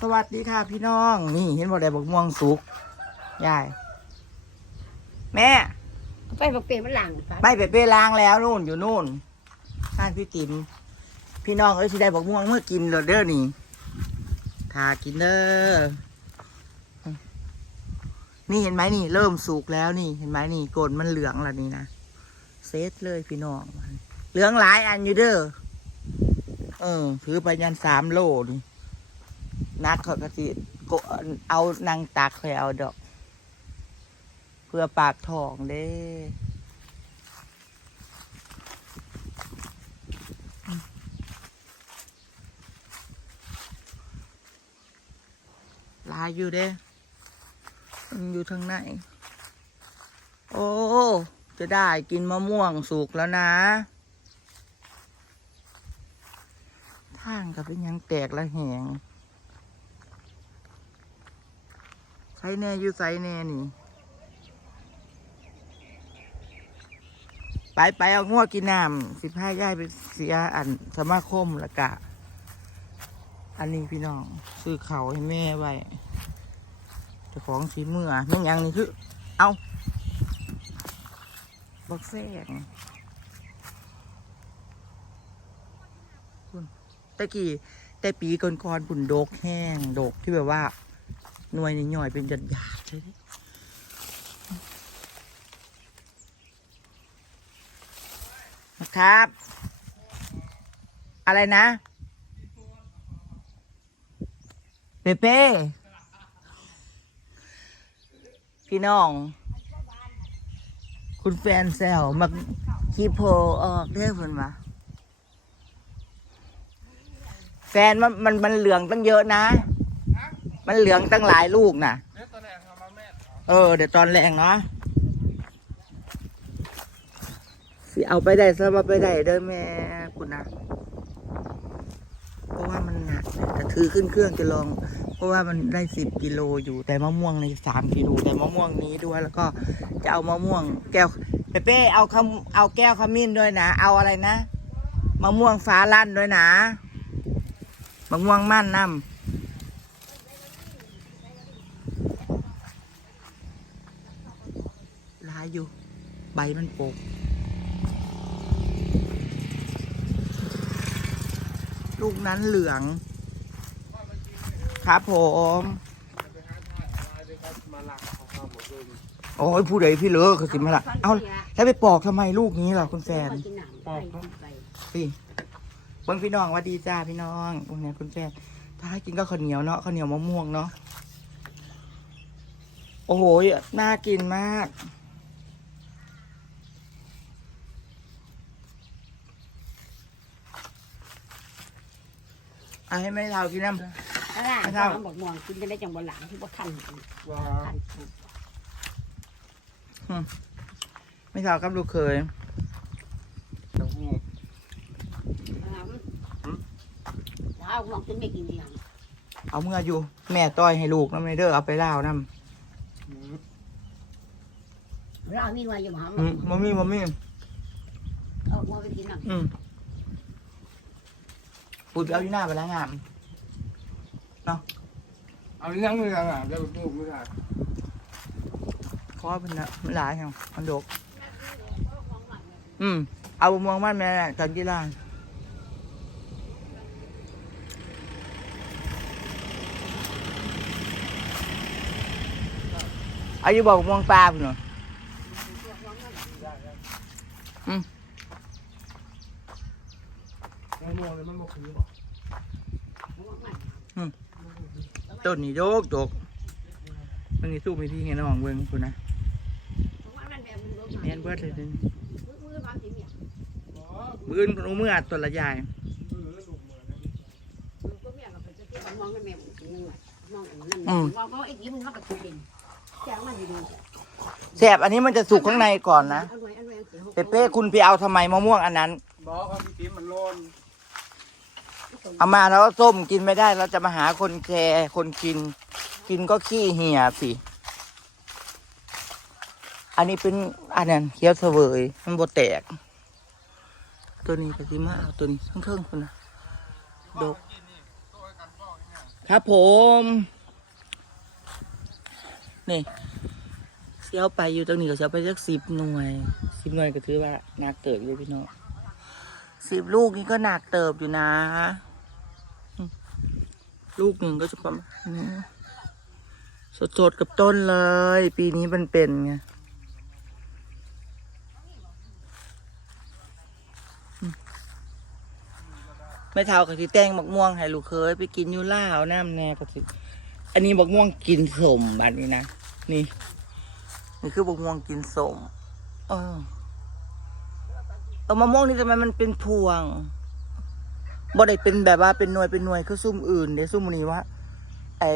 สวัสดีค่ะพี่น้อง นี่เห็นบ่ได้บอกม่วงสุกยายแม่ ไปบอกเปลี่ยนมันหลังไปไม่ไปเป้ล้างแล้วนู่นอยู่นู่นบ้านพี่ติ๋มพี่น้องเอ้ยสิได้บอกม่วงเมื่อกินเลยเด้อนี่ทากินเด้อนี่เห็นไหมนี่ เริ่มสุกแล้วนี่ เห็นไหมนี่โกนมันเหลืองแล้วนี่นะเซตเลยพี่น้องเหลืองหลายอันอยู่เด้อเออถือไปยันสามโลนี่ นักเขาก็สิกะเอานางตักเคยเอาดอก เพื่อปากทองเด้ลายอยู่เด้มันอยู่ทางไหน โอ้ จะได้กินมะม่วงสุกแล้วนะทางกับเป็นยังแตกและแหง ไซแน่อยู่ไซแน่นี่ ไปไปเอาง้วกินน้ำสิบห้าย่ายไปเสียอันสมาคมล้วกะ อันนี้พี่น้องซื้อเขาให้แม่ไว้จ้าของสีเมื่อไม่ยังนี่คือ เอาบักแซงคุณแต่กี้แต่ปีก่อนๆบุ่นโดกแห้งโดกที่แบบว่า หน่วยนี่ย่อยเป็นหยาดๆเลยเด้นะครับ อะไรนะ เปเป้ พี่น้อง คุณแฟนแซวมาคีโพออกเด้อเพิ่นมาแฟนมันมันมันเหลืองตั้งเยอะนะ มันเหลืองตั้งหลายลูกนะเออ เดี๋ยวตอนแรงเนาะสิเอาไปได้ซะมาไปได้เด้อแม่คุณนะเพราะว่ามันหนักแต่ถือขึ้นเครื่องจะลอง เพราะว่ามันได้สิบกิโลอยู่แต่มะม่วงในสามกิโลแต่มะม่วงนี้ด้วย แล้วก็จะเอามะม่วง แก้วเปเป้เอาคำเอาแก้วขมิ้นด้วยนะ เอาอะไรนะมะม่วงฟ้าลั่นด้วยนะมะม่วงมั่นน้ำลาย อยู่ ใบมันโปกลูกนั้นเหลือง ครับผมโอ้ยผู้ใดพี่เลิกเขาสิมาละเอาแล้วไปปอกทำไมลูกนี้ล่ะคุณแฟนปอกไปสิเบิ้งพี่น้องว่าดีจ้าพี่น้องพวกนี้คุณแฟนถ้าให้กินก็ข้าวเหนียวเนาะข้าวเหนียวมะม่วงเนาะโอ้โหน่ากินมาก เอาให้แม่เรากินน้ำอะไรข้าวบอกมองกินกันได้จังบนหลังที่ว่าคันคันไม่เท่ากับลูกเคยแล้วมองจนไม่กินเดียวเอาเมื่ออยู่ แม่ต้อยให้ลูกน้ำในเด้อเอาไปเล่าวน้แล้วเอามีดมาอยู่หอมำอืมมัมมี่มัมมี่เอามาไปกินน้ำอืม ปุ๋ยไปเอาอยู่หน้าไปแล้วงามเอาเรื่องมือกันอะจะไปปลูกมือกันเพราะว่ามันน่ะมันหลายแห่งมันดก อืมเอามองมันแม่น่ะตอนกีฬาอายุบอกมองปลาพี่หน่อย มะม่วงเลยมันบ่คือบ่ต้นนี้โดกดกมันนี่สู้ไม่พี่ไงน้องเบิ้งคุณนะแม่นเบิดเลยเด้อมือนเอามื่อตัวละยายแสบอันนี้มันจะสุกข้างในก่อนนะเปเป้คุณไปเอาทำไมมะม่วงอันนั้นบอกว่าพี่ติ๊มมันโลน เอามาแล้วส้มกินไม่ได้เราจะมาหาคนแคร์คนกิน กินก็ขี้เหี่ยสิ อันนี้เป็นอันนั้นเคี้ยวเสวยมันบดแตก ตัวนี้ก็สิมาเอาตัวนี้เครื่องๆคนนะดก ครับผมนี่เสียวไปอยู่ตรงนี้ก็เสียวไปสักสิบหน่วยสิบหน่วยก็ถือว่าหนักเติบอยู่พี่น้องสิบลูกนี่ก็หนักเติบอยู่นะ ลูกหนึ่งก็จะประมาณนี้สดๆกับต้นเลย ปีนี้มันเป็นไงไม่เท่ากับที่แต้งบักม่วงให้ลูกเคย ไปกินยูล่าวน้ำแน่ก็สิอันนี้บักม่วงกินสมบัดนี้นะนี่ นี่คือบักม่วงกินสมเออเออมะม่วงนี่ทำไมมันเป็นพวง บ่ได้เป็นแบบว่าเป็นหน่วยเป็นหน่วยคือซุ่มอื่นเดี๋ยวซุ่มนี้ว่าไอ้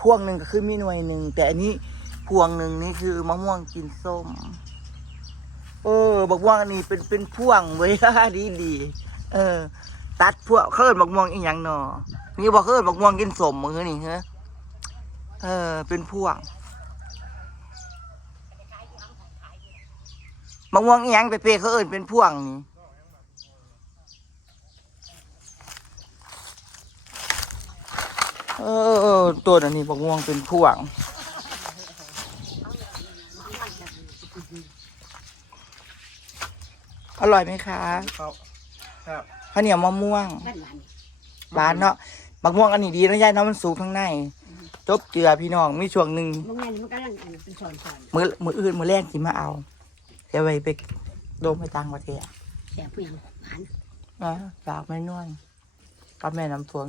พวงหนึ่งก็คือมีหน่วยหนึ่งแต่อันนี้พวงหนึ่งนี่คือมะม่วงกินส้ม เออบักม่วงอันนี้เป็นเป็นพวงเว้ยดีดีเออ ตัดพวกเคิร์นบักม่วงอีกอย่างหนอนี่บอกเคิร์นบักม่วงกินสมมือนี่เฮ้เออ เป็นพวงมะม่วงอีหยังไปเปเขาเอิ่นเป็นพวงนี่ เออ ตัวอันนี้มะม่วงเป็นพวงอร่อยไหมคะเขาครับข้าวเหนียวมะม่วงบ้านหลานหวานเนาะมะม่วงอันนี้ดีนะยายเนาะมันสูงข้างใน จบเจือพี่น้องมีช่วงหนึ่งโรงงานนี่มันกำลังอันเป็นสอนสอนมือมืออื่นมือแรกสิมาเอาเดี๋ยวไปไปโดมไปต่างประเทศแสบผู้หญิงหวานนะฝากแม่นวลกับแม่น้ำฝน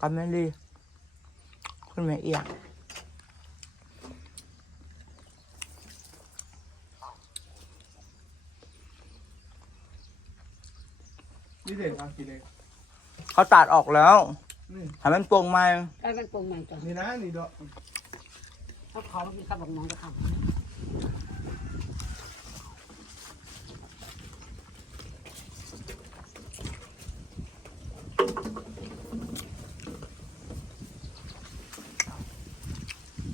กับแม่ลีคุณแม่เอียงนี่เด็กครับกี่เด็กเขาตัดออกแล้วนี่ให้มันโปร่งไหมแล้วมันปรุงใหม่จ้ะนี่นะนี่ดอกเขาขอมากินข้าวบักหมองก็ท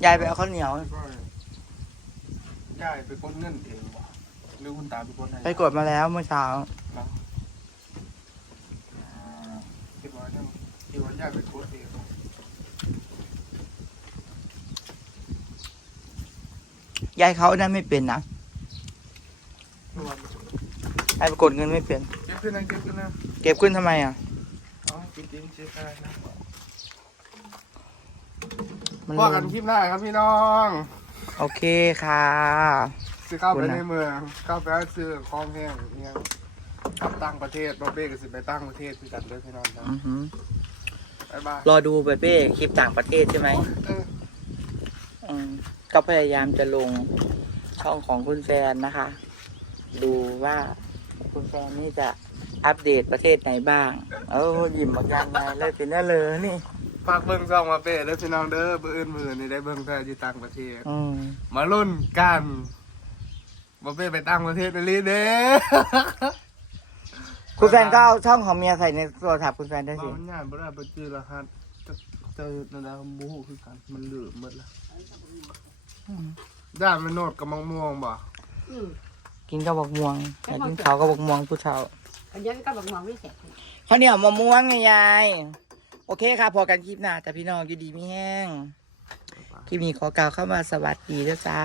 ยายไปเอาข้าวเหนียว ยายไปกดเงินเองบ่หรือคุณตาไปกดให้ไปกดมาแล้วเมื่อเช้า คิดว่ายังคิดว่ายายไปกดเองยายเขานั่นไม่เป็นนะยายไปกดเงินไม่เป็น เก็บขึ้นนะเก็บขึ้นนะเก็บขึ้นทำไมอะอ๋อจริงๆเช็คได้นะ มันว่ากันคลิปหน้าครับพี่น้อง โอเคค่ะ ซื้อข้าวคุไปณน่ะในเมืองข้าวไปซื้อของแห้งเนี่ยกลับต่างประเทศบอเบ้ก็สิไปต่างประเทศคือกันเด้อพี่น้องนะอือหือบ๊ายบายรอดูเปเป้คลิปต่างประเทศใช่ไหมเอออืมก็พยายามจะลงช่องของคุณแฟนนะคะ ดูว่าคุณแฟนนี่จะอัปเดตประเทศไหนบ้าง เออยิ้มบอกยังไงเลยสิน่าเลยนี่ ฝากเบิ่งซองมาเป้เด้อพี่น้องเด้อเบื่ออื่นมือนี่ได้เบิ่งแค่อยู่ต่างประเทศ อืมมาลุ้นกันมาเป้ไปต่างประเทศไปรีเด้คุณแฟนก็เอาช่องของเมียใส่ในโทรศัพท์คุณแฟนได้มาสิ มันงานบ่ได้บ่จื้อรหัสจะเจอนั่นแหละบ่ฮู้คือกันมันลืมหมดละด้านมันโนดกับมะม่วงบ่ำอืมกินกระบอกม่วงอยากกินเขาวกระบอกม่วงผู้เฒ่าอันนี้ก็บักหมองไม่แสบข้าวเหนียวมะม่วงไงยายโอเคค่ะพอกันคลิปหน้าแต่พี่น้องอยู่ดีไม่แห้งคลิปนี้ขอกล่าวเข้ามาสวัสดีด้วยจ้า